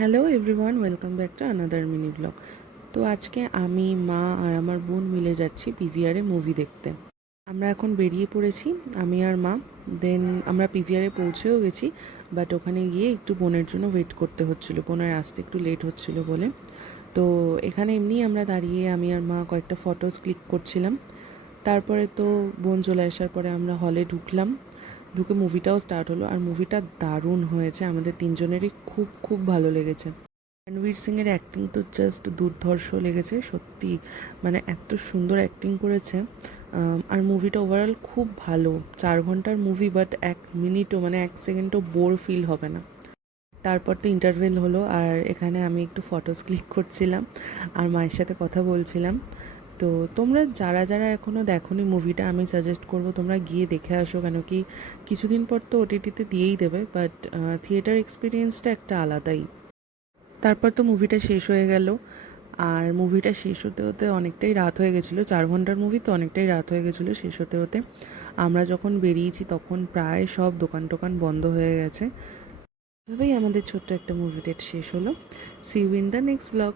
Hello everyone, welcome back to another mini blog. তো আজকে আমি, মা আর আমার বোন মিলে যাচ্ছি পিভিআরে মুভি দেখতে। আমরা এখন বেরিয়ে পড়েছি, আমি আর মা। দেন আমরা পিভিআরে পৌঁছেও গেছি, বাট ওখানে গিয়ে একটু বোনের জন্য ওয়েট করতে হচ্ছিলো, বোনের আসতে একটু লেট হচ্ছিলো বলে। তো এখানে এমনি আমরা দাঁড়িয়ে আমি আর মা কয়েকটা ফটোজ ক্লিক করছিলাম। তারপরে তো বোন চলে আসার পরে আমরা হলে ঢুকলাম, ঢুকে মুভিটাও স্টার্ট হলো। আর মুভিটা দারুণ হয়েছে, আমাদের তিনজনেরই খুব খুব ভালো লেগেছে। রণবীর সিংয়ের অ্যাক্টিং তো জাস্ট দুর্ধর্ষ লেগেছে সত্যি, মানে এত সুন্দর অ্যাক্টিং করেছে। আর মুভিটা ওভারঅল খুব ভালো, 4 ঘন্টার মুভি, বাট 1 মিনিটও মানে 1 সেকেন্ডও বোর ফিল হবে না। তারপর তো ইন্টারভেল হলো, আর এখানে আমি একটু ফটোস ক্লিক করছিলাম আর মায়ের সাথে কথা বলছিলাম। তো তোমরা যারা যারা এখনও দেখোনি মুভিটা, আমি সাজেস্ট করবো তোমরা গিয়ে দেখে আসো, কেন কি কিছুদিন পর তো ওটিটিতে দিয়েই দেবে, বাট থিয়েটার এক্সপিরিয়েন্সটা একটা আলাদাই। তারপর তো মুভিটা শেষ হয়ে গেল, আর মুভিটা শেষ হতে হতে অনেকটাই রাত হয়ে গেছিলো, 4 ঘন্টার মুভি তো অনেকটাই রাত হয়ে গেছিলো শেষ হতে হতে। আমরা যখন বেরিয়েছি তখন প্রায় সব দোকান টোকান বন্ধ হয়ে গেছে। এভাবেই আমাদের ছোট্ট একটা মুভি ডেট শেষ হলো। See you in the next blog.